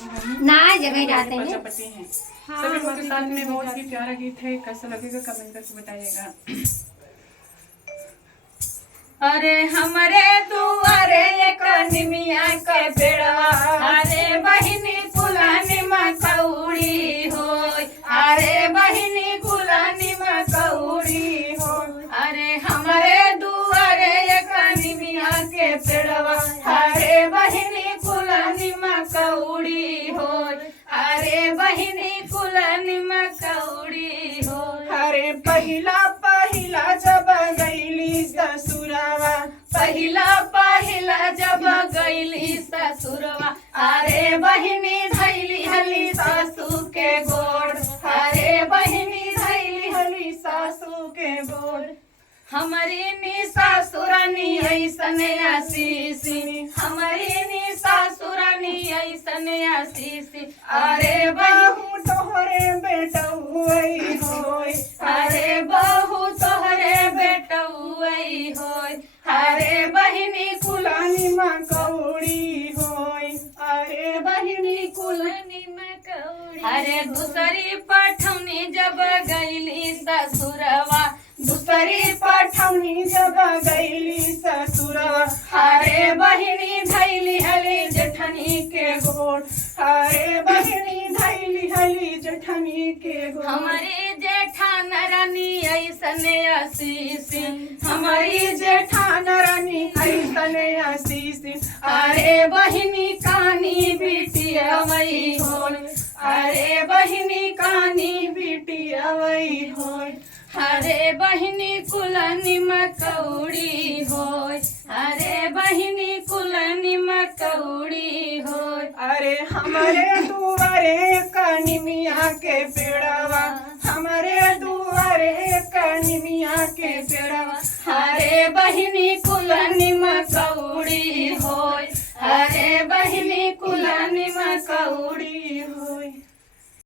ना जगह जाते हैं। प्रजापति हैं। सभी लोगों के साथ में बहुत ही प्यारा गीत है, कैसा लगेगा कमेंट करके बताइएगा। अरे हमरे दुआरे एक निमिया के पेड़वा, अरे बहिनी कुलानी मकौड़ी हो, अरे बहिनी कुलानी मकौड़ी हो। अरे हमरे दुआरे एक निमिया के पेड़वा, अरे बहिनी कुलानी मकौड़ी हो, अरे बहिनी कुलानी मकौड़ी हो। अरे पहिला पहिला जब गईली ससुरवा, पहिला पहिला जब गईली ससुरवा, अरे बहिनी धैली हली सासू के गोड़, अरे बहिनी धैली हली सासू के गोड़। हमारी नी सासुरानी ऐसने आशीषी, हमारी नी सासुरानी ऐसने आशीषी। अरे बहू तोहरे बेटउई होय, अरे बहू तोहरे बेटउई होय, अरे बहिनी कुलानी मकौड़ी होय, अरे बहिनी कुलानी मकौड़ी। अरे दूसरी पठौनी जब गईली ससुरवा, दूसरी पठौनी जब गईली ससुरवा, अरे बहिनी धैली हली जेठनी के गोड़, अरे बहिनी धैली हली जेठनी के गोड़। हमारी जेठान रानी ऐसने आशीषी, हमारी जेठान रानी ऐसने आशीषी। अरे बहिनी कानी बिटिया वही होय, अरे बहिनी कानी बिटिया वही होय, अरे बहिनी कुलानी मकौड़ी होय, अरे बहिनी कुलानी मकौड़ी होय। अरे हमारे दुआरे कनिमिया के पेड़वा, हमारे दुआरे कनिमिया के पेड़वा, अरे बहिनी कुलानी मकौड़ी होय, अरे बहिनी कुलानी मकौड़ी होय।